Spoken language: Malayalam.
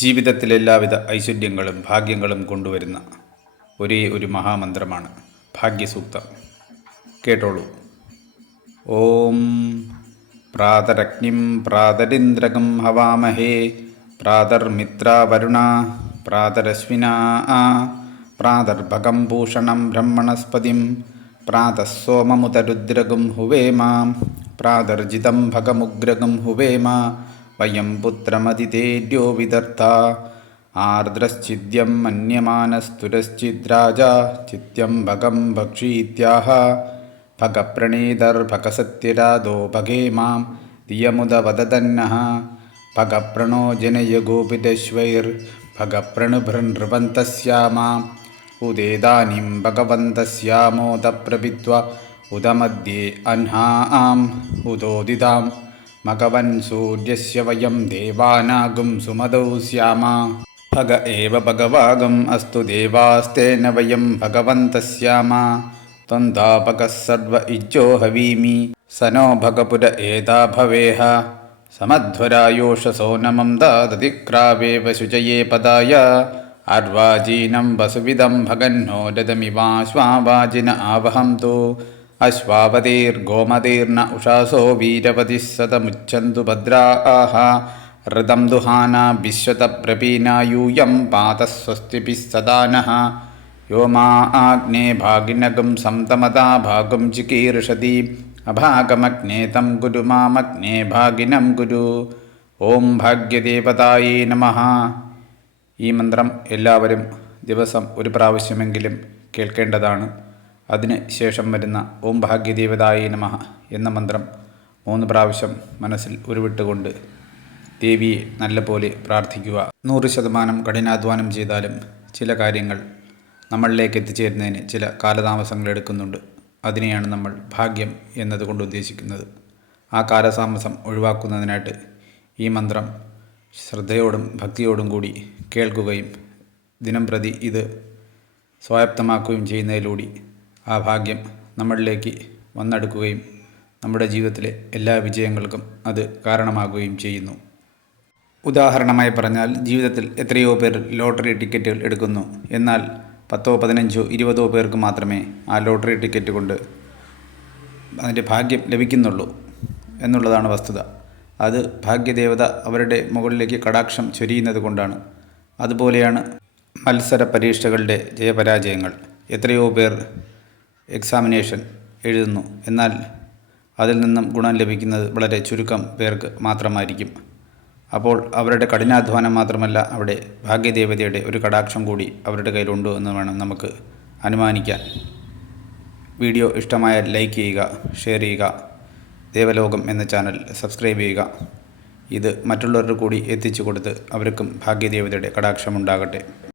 ജീവിതത്തിൽ എല്ലാവിധ ഐശ്വര്യങ്ങളും ഭാഗ്യങ്ങളും കൊണ്ടുവരുന്ന ഒരേ ഒരു മഹാമന്ത്രമാണ് ഭാഗ്യസൂക്തം. കേട്ടോളൂ. ഓം പ്രാതരഗ്നിം പ്രാതരിന്ദ്രകം ഹവാമഹേ പ്രാതർമിത്രാവരുണ പ്രാതരശ്വിനാ പ്രാതർഭകം ഭൂഷണം ബ്രഹ്മണസ്പതിം പ്രാതഃസോമമുതരുദ്രഗം ഹുവേമ പ്രാതർജിതം ഭഗമുഗ്രഗം ഹുവേമ വയം പുത്രമതിതേര്യോ വിദർത്ത ആർദ്രശ്ചിദ്യം മന്യമാനസ്തുരശ്ചിദ്രാജ ചിത്യം ഭഗം ഭക്ഷീത്യാഹ ഭഗപ്രണീതർഭഗസത്യരാദോ ഭഗേമാം ദിയമുദവദതന്നഃ ഭഗപ്രണോ ജനയ ഗോപിതശ്വൈർഭഗപ്രണുഭൃനൃപന്തസ്യാമാ ഉദേദാനിം ഭഗവന്തസ്യാമോദപ്രഭിത്വ ഉദമദ്യേ അഹ്നാം ഉദോദിതാം മഘവൻ സൂര്യസ്യ വയം ദേവാനാഗും സുമതൗ സ്യാമ ഭഗ ഏവ ഭഗവാഗം അസ്തു ദേവാസ്തേന വയം ഭഗവന്തസ്യാമ ത്വന്താപകഃ സർവ ഇജ്ജോ ഹവീമി സനോ ഭഗപുര ഏതാ ഭവേഹ സമധ്വരായോഷസോ നമം ദാദതിക്രാവേവ ശുചയേ പദായ അർവാജീനം വസുവിദം ഭഗന്നോ രഥമിവാശ്വാവാജിന ആവഹം തു അശ്വാവതീർഗോമതീർന ഉഷാസോ വീരവതിഃ സതമുച്ഛന്തു ഭദ്രാഃ ഋതം ദുഹാന വിശ്വത പ്രപീനായൂയം പാതസ്വസ്തിഭിः സദാ നഃ യോ മാ ആഗ്നേ ഭാഗിനഗം സംതമതാ ഭാഗം ചികീർഷതി അഭാഗമഗ്നേ തം കുരു മാമഗ്നേ ഭാഗിനം കുരു. ഓം ഭാഗ്യദേവതായേ നമഃ. ഈ മന്ത്രം എല്ലാവരും ദിവസം ഒരു പ്രാവശ്യമെങ്കിലും കേൾക്കേണ്ടതാണ്. അതിന് ശേഷം വരുന്ന ഓം ഭാഗ്യദേവതായേ നമഃ എന്ന മന്ത്രം 3 പ്രാവശ്യം മനസ്സിൽ ഉരുവിട്ടുകൊണ്ട് ദേവിയെ നല്ലപോലെ പ്രാർത്ഥിക്കുക. 100% കഠിനാധ്വാനം ചെയ്താലും ചില കാര്യങ്ങൾ നമ്മളിലേക്ക് എത്തിച്ചേരുന്നതിന് ചില കാലതാമസങ്ങൾ എടുക്കുന്നുണ്ട്. അതിനെയാണ് നമ്മൾ ഭാഗ്യം എന്നതുകൊണ്ട് ഉദ്ദേശിക്കുന്നത്. ആ കാലതാമസം ഒഴിവാക്കുന്നതിനായിട്ട് ഈ മന്ത്രം ശ്രദ്ധയോടും ഭക്തിയോടും കൂടി കേൾക്കുകയും ദിനംപ്രതി ഇത് സ്വായത്തമാക്കുകയും ചെയ്യുന്നതിലൂടെ ആ ഭാഗ്യം നമ്മളിലേക്ക് വന്നെടുക്കുകയും നമ്മുടെ ജീവിതത്തിലെ എല്ലാ വിജയങ്ങൾക്കും അത് കാരണമാകുകയും ചെയ്യുന്നു. ഉദാഹരണമായി പറഞ്ഞാൽ, ജീവിതത്തിൽ എത്രയോ പേർ ലോട്ടറി ടിക്കറ്റുകൾ എടുക്കുന്നു. എന്നാൽ 10, 15, 20 പേർക്ക് മാത്രമേ ആ ലോട്ടറി ടിക്കറ്റ് കൊണ്ട് അതിൻ്റെ ഭാഗ്യം ലഭിക്കുന്നുള്ളൂ എന്നുള്ളതാണ് വസ്തുത. അത് ഭാഗ്യദേവത അവരുടെ മുകളിലേക്ക് കടാക്ഷം ചൊരിയുന്നത് കൊണ്ടാണ്. അതുപോലെയാണ് മത്സര പരീക്ഷകളുടെ ജയപരാജയങ്ങൾ. എത്രയോ പേർ എക്സാമിനേഷൻ എഴുതുന്നു. എന്നാൽ അതിൽ നിന്നും ഗുണം ലഭിക്കുന്നത് വളരെ ചുരുക്കം പേർക്ക് മാത്രമായിരിക്കും. അപ്പോൾ അവരുടെ കഠിനാധ്വാനം മാത്രമല്ല, അവിടെ ഭാഗ്യദേവതയുടെ ഒരു കടാക്ഷം കൂടി അവരുടെ കയ്യിലുണ്ട് എന്ന് വേണം നമുക്ക് അനുമാനിക്കാൻ. വീഡിയോ ഇഷ്ടമായാൽ ലൈക്ക് ചെയ്യുക, ഷെയർ ചെയ്യുക. ദേവലോകം എന്ന ചാനൽ സബ്സ്ക്രൈബ് ചെയ്യുക. ഇത് മറ്റുള്ളവർക്ക് കൂടി എത്തിച്ചു കൊടുത്ത് അവർക്കും ഭാഗ്യദേവതയുടെ കടാക്ഷമുണ്ടാകട്ടെ.